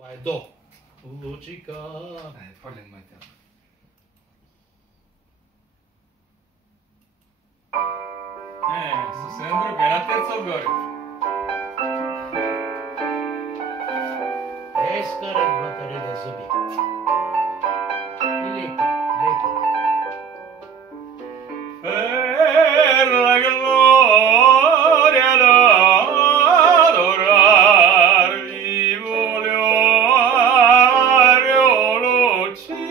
Vai, do. Luccica. Falem mai tare. Sto sentendo che era terzo gore. Escara bateria da zăbi. Lepo, lepo. Per la gloria d'adorarvi voglio luccicare.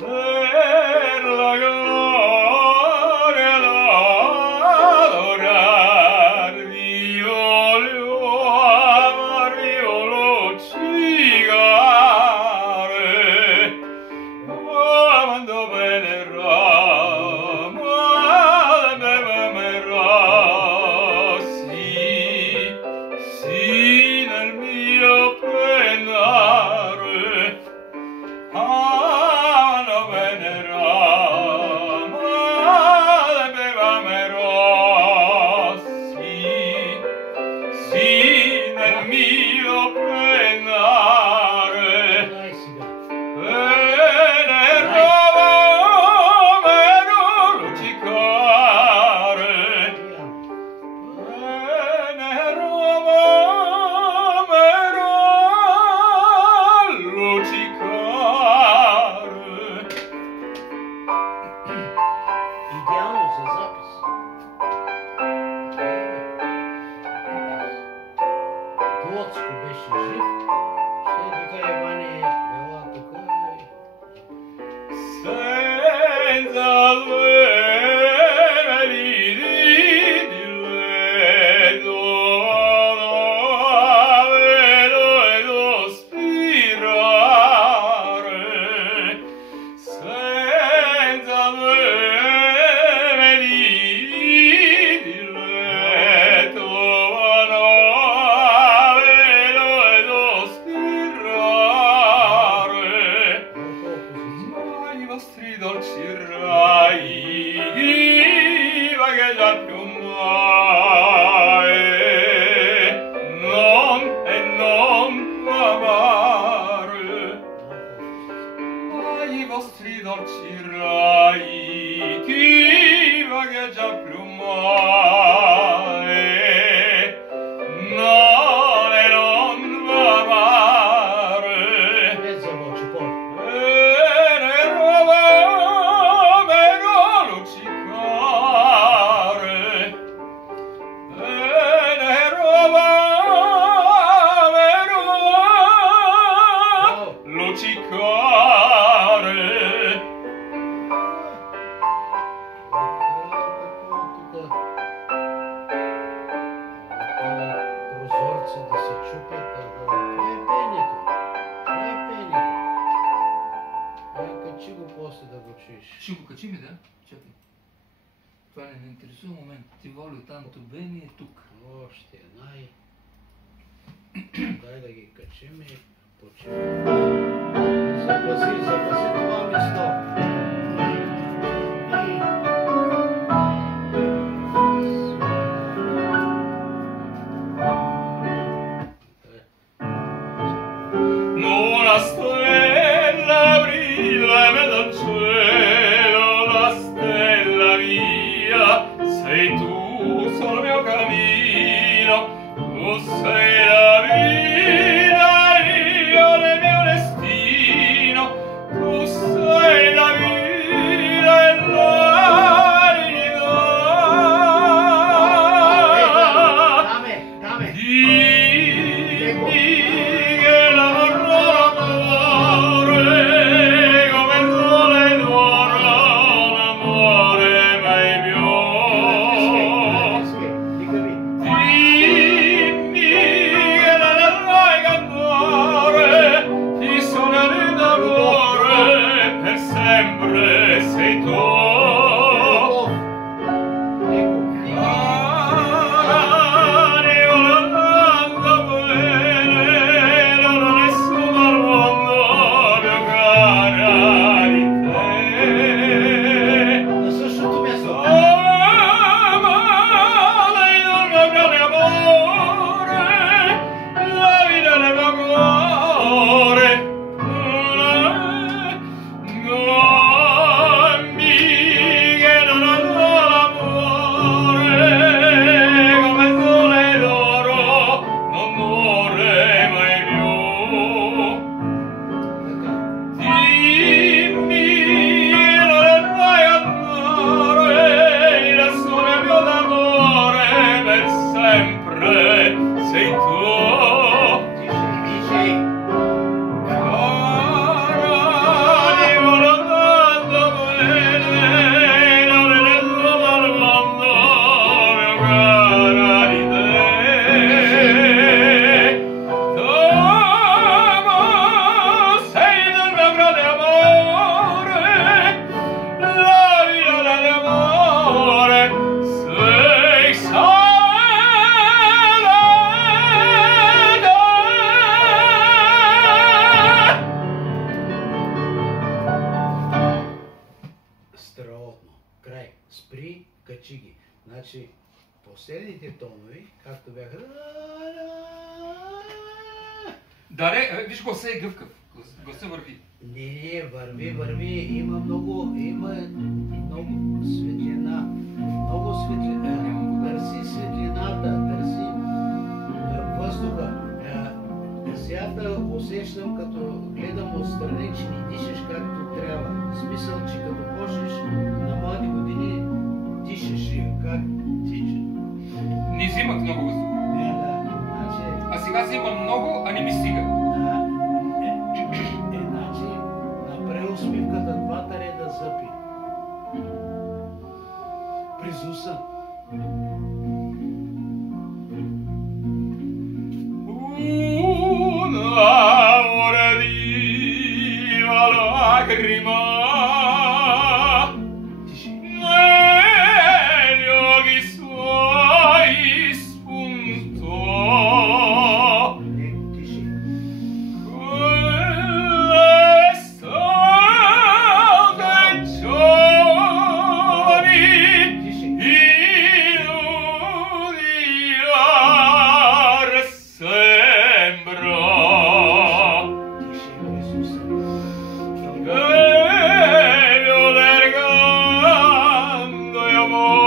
Per la gloria d'adorarvi voglio luccicare. Quando venerà, quando venerà, sì, nel mio plenare. Quando venerà, quando venerà, sì, nel mio plenare. Dai, siga. Idealno za zapis. Docko беше жив. Ще вика Иване, ела тук. Senza i vostri dolci rai vagheggia più mai non amare ma i vostri dolci rai chi vagheggia più mai non amare. Mezza voce, poi. Прозорци да се чупят, да говорят. Това е пението. Това е пението. Качи го после да го чуеш. Ще го качим, да? Чакай. Това не ме интересува момент. Ти волю танто бени е тук. Още най. Дай да ги качим и почиваме. Запази това место. Una stella brilla in mezzo al cielo, la stella mia, sei tu sul mio cammino, tu sei la vita, io nel mio destino, tu sei la vita e l'anima. Dame, dame. Dimmi che l'amore come il sole d'oro, l'amore mai più. Dimmi che la terrai cantare, ti suonerò d'amore, per sempre sei tu. Io l'ando bene, Значи, последните тонове, както бяха... Даре, виж, гласа е гъвкав. Гласа върви. Не, върви, има много светлина. Много светлина. Търси светлината, търси въздуха. Сега да усещам, като гледам отстрани, че не дишаш както трябва. В смисъл, че като почнеш на млади години, дишаш как тича. Не взимах много въздух. Значи, А сега взимам много, а не ми стига. значи, на преусмивката двата реда зъби. През уса. Una mordiva lacrima negli occhi suoi spuntò. Quell'estate giovani inudiar sembra. Elio dergando e amor.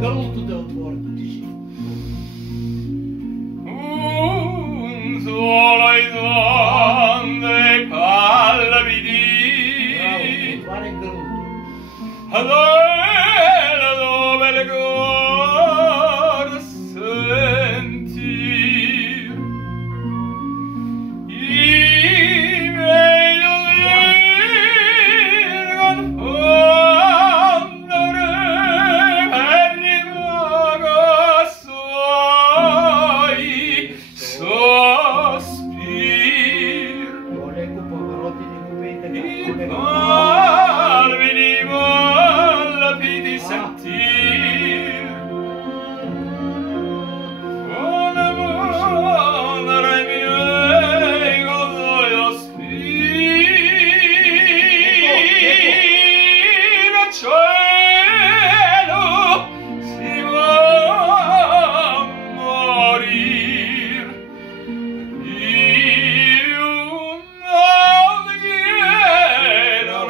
Гърлото да е отворено, тиши. Un solo isonte palpiti Отваря гърлото. adele dove il cor sentir I miei con fondere per rimago suoi sospir По-леко повороти не го бей така. I По-леко. palpiti palpiti sentir con amore ai miei godo spiro cielo si va a morir io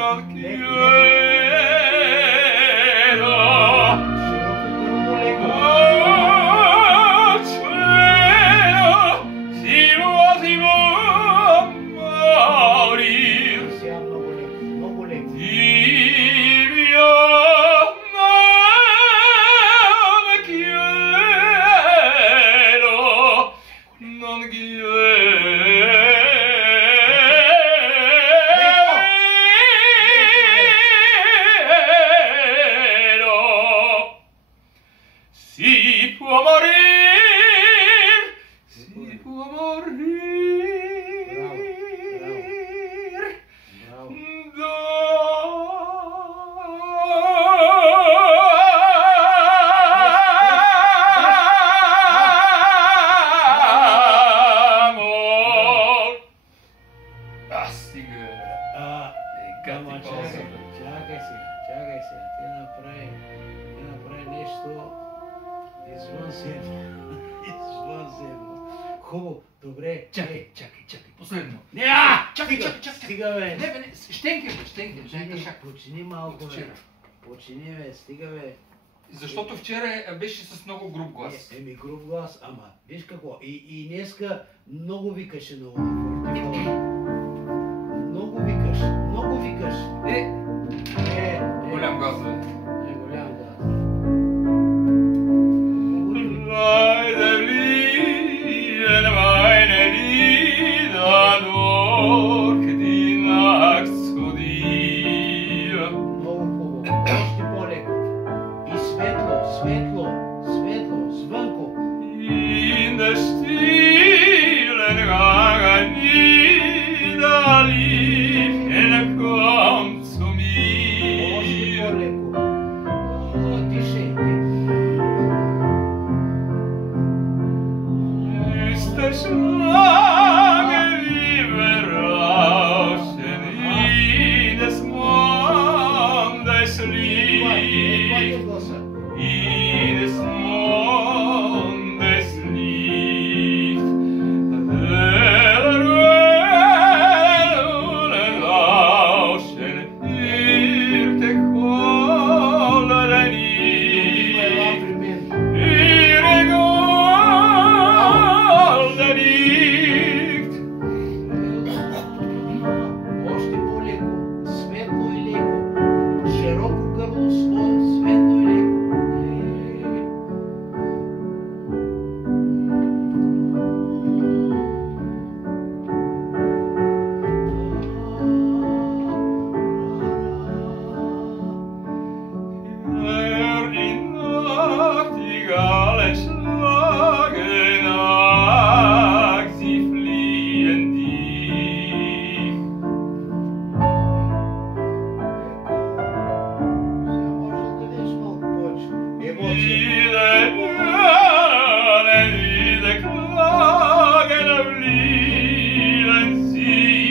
non quiero Широко гърло, леко. oh cielo si va a morir Сега много леко. Много леко. io non quiero si può morir, si può morir. Браво. D'amor. Ah, стига. Ама Гати чакай, пауза. чакай се. Ти направи нещо извънземно. Извънземно. Хубаво, добре. Чакай. Последно. Чакай. Стига, бе. Не, бе, не. Щенки, шак. Почини малко, бе. Вчера. Почини, бе. Стига, бе. Защото вчера беше с много груб глас. Еми груб глас, ама виж какво. И днеска много викаше на фортепиано. Много викаш. Голям глас, бе. Голям глас. Leide lieben meine Lieder durch die Nacht zu dir. Много хубаво. светло, светло, звънко. In der stillen Gangen nieder liegen, kommt zu Още mir. по-леко. Тише. Ist der Schlange wie Berauschen in des Mondes Licht, Гласа. in des Mondes Licht. Rauschen wird der Kohle nicht. Ihre Golde liegt. Още по-леко, светло и леко, широко гърло, светло и леко. Hör die Nachtigallen schlagen nach, sie fliehen dich. Може да дадеш малко повече емоция. Diese Klagen fliehen sie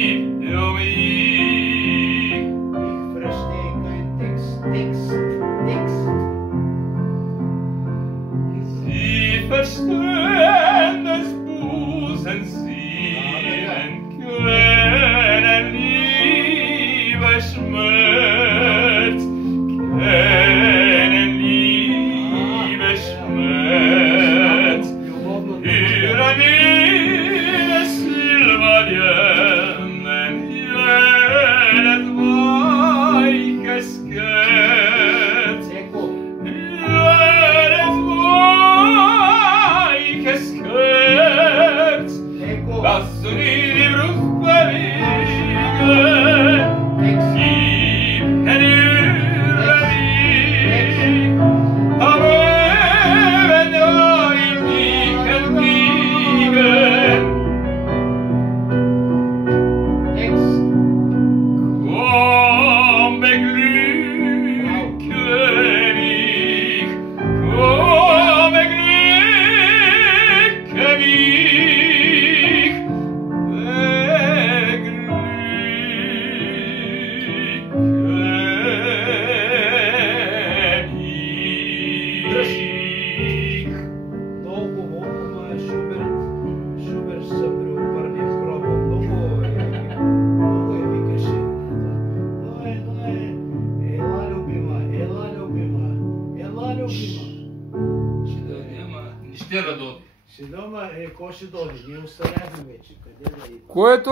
um mich. Ich verstehe keinen Text. Sie verstehen des Busens Seelen, kennen Liebe Schmerz, kennen Liebe Schmerz. Любовно. Hören ihre Silberdienen, jedes weiches Kerz. Леко. Jedes weiches Kerz, Леко. das du in die Brust bewegen, Текст. gib ihre Weg. Aber wenn du in dich entgegen, Текст. komm, beglücke mich, komm, beglücke mich, beglücke mich. Много ма Шуберт се преобърне в гроба. Много викаше. Ела любима. Ще дойде, ама не ще радоди. Ще дома, ко ще дойде? Ние остаряхме вече. Къде да идва? Което